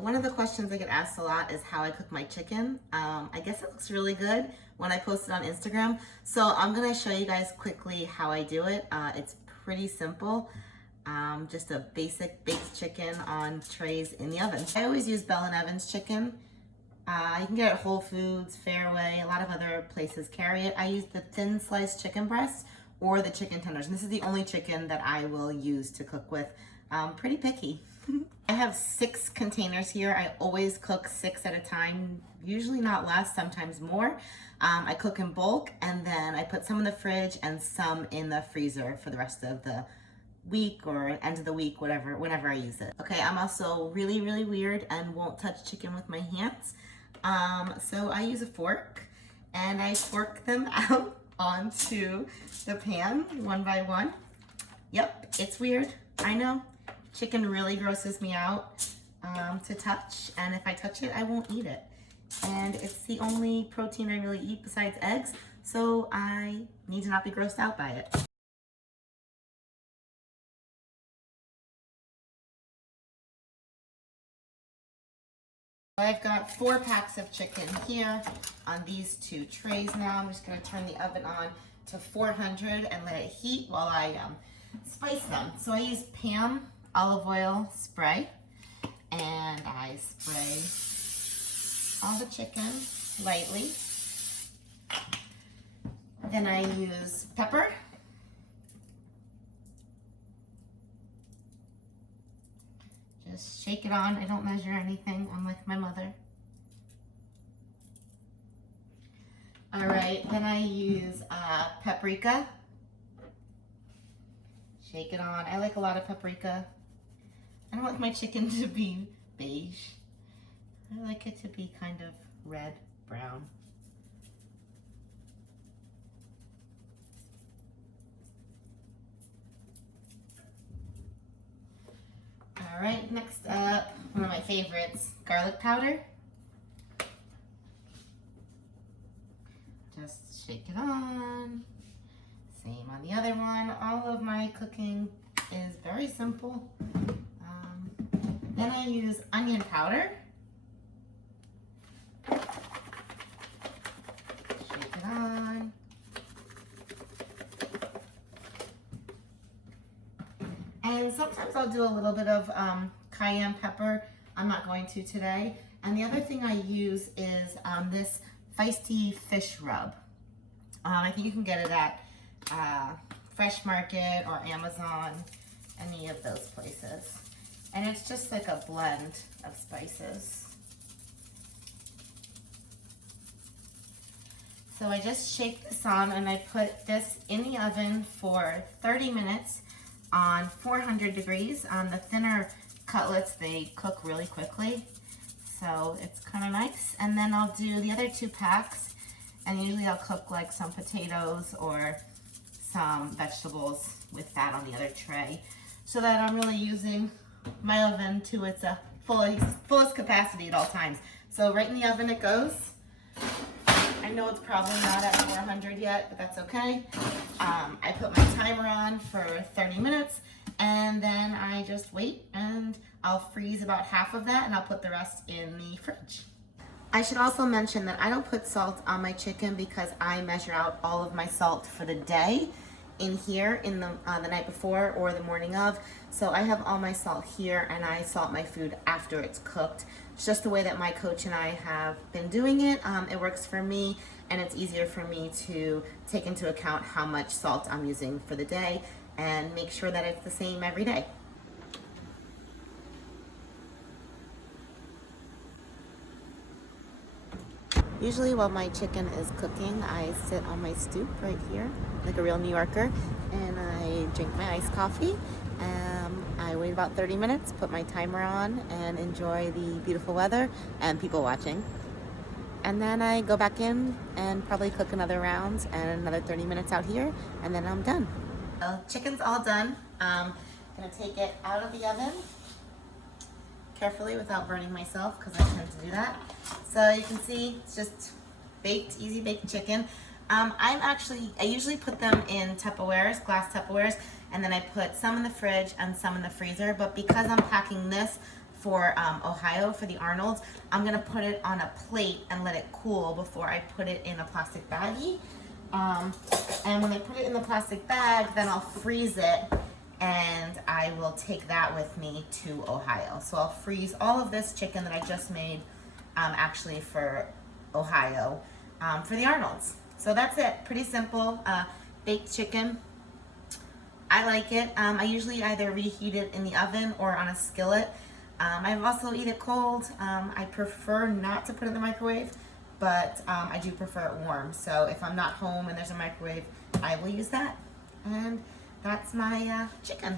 one of the questions I get asked a lot is how I cook my chicken. I guess it looks really good when I post it on Instagram. So I'm gonna show you guys quickly how I do it. It's pretty simple. Just a basic baked chicken on trays in the oven. I always use Bell & Evans chicken. You can get it at Whole Foods, Fairway, a lot of other places carry it. I use the thin sliced chicken breast or the chicken tenders. And this is the only chicken that I will use to cook with. I'm pretty picky. I have 6 containers here. I always cook 6 at a time, usually not less, sometimes more. I cook in bulk and then I put some in the fridge and some in the freezer for the rest of the week or end of the week, whenever I use it. Okay, I'm also really, really weird and won't touch chicken with my hands. So I use a fork and I fork them out onto the pan one by one. Yep, it's weird, I know. Chicken really grosses me out to touch, and if I touch it, I won't eat it. And it's the only protein I really eat besides eggs, so I need to not be grossed out by it. I've got 4 packs of chicken here on these 2 trays now. I'm just gonna turn the oven on to 400 and let it heat while I spice them. So I use Pam olive oil spray, and I spray all the chicken lightly. Then I use pepper. Just shake it on. I don't measure anything, unlike my mother. All right, then I use paprika. Shake it on. I like a lot of paprika. I don't like my chicken to be beige. I like it to be kind of red, brown. All right, next up, one of my favorites, garlic powder. Just shake it on. Same on the other one. All of my cooking is very simple. Then I use onion powder. Shake it on. And sometimes I'll do a little bit of cayenne pepper. I'm not going to today. And the other thing I use is this feisty fish rub. I think you can get it at Fresh Market or Amazon, any of those places. And it's just like a blend of spices. So I just shake this on and I put this in the oven for 30 minutes on 400 degrees. The thinner cutlets, they cook really quickly. So it's kind of nice. And then I'll do the other 2 packs, and usually I'll cook like some potatoes or some vegetables with that on the other tray, so that I'm really using my oven to its fullest capacity at all times. So right in the oven it goes. I know it's probably not at 400 yet, but that's okay. I put my timer on for 30 minutes, and then I just wait, and I'll freeze about half of that, and I'll put the rest in the fridge. I should also mention that I don't put salt on my chicken because I measure out all of my salt for the day in here in the night before or the morning of. So I have all my salt here, and I salt my food after it's cooked. It's just the way that my coach and I have been doing it. It works for me, and it's easier for me to take into account how much salt I'm using for the day and make sure that it's the same every day. Usually while my chicken is cooking, I sit on my stoop right here, like a real New Yorker, and I drink my iced coffee. I wait about 30 minutes, put my timer on, and enjoy the beautiful weather and people watching. And then I go back in and probably cook another round and another 30 minutes out here, and then I'm done. Well, chicken's all done. I'm gonna take it out of the oven carefully without burning myself, because I tend to do that. So you can see it's just baked, easy baked chicken. I usually put them in Tupperwares, glass Tupperwares, and then I put some in the fridge and some in the freezer. But because I'm packing this for Ohio, for the Arnold's. I'm gonna put it on a plate and let it cool before I put it in a plastic baggie. And when I put it in the plastic bag, then I'll freeze it and I will take that with me to Ohio. So I'll freeze all of this chicken that I just made actually for Ohio for the Arnold's. So that's it, pretty simple, baked chicken. I like it. I usually either reheat it in the oven or on a skillet. I also eat it cold. I prefer not to put it in the microwave, but I do prefer it warm. So if I'm not home and there's a microwave, I will use that. And that's my chicken.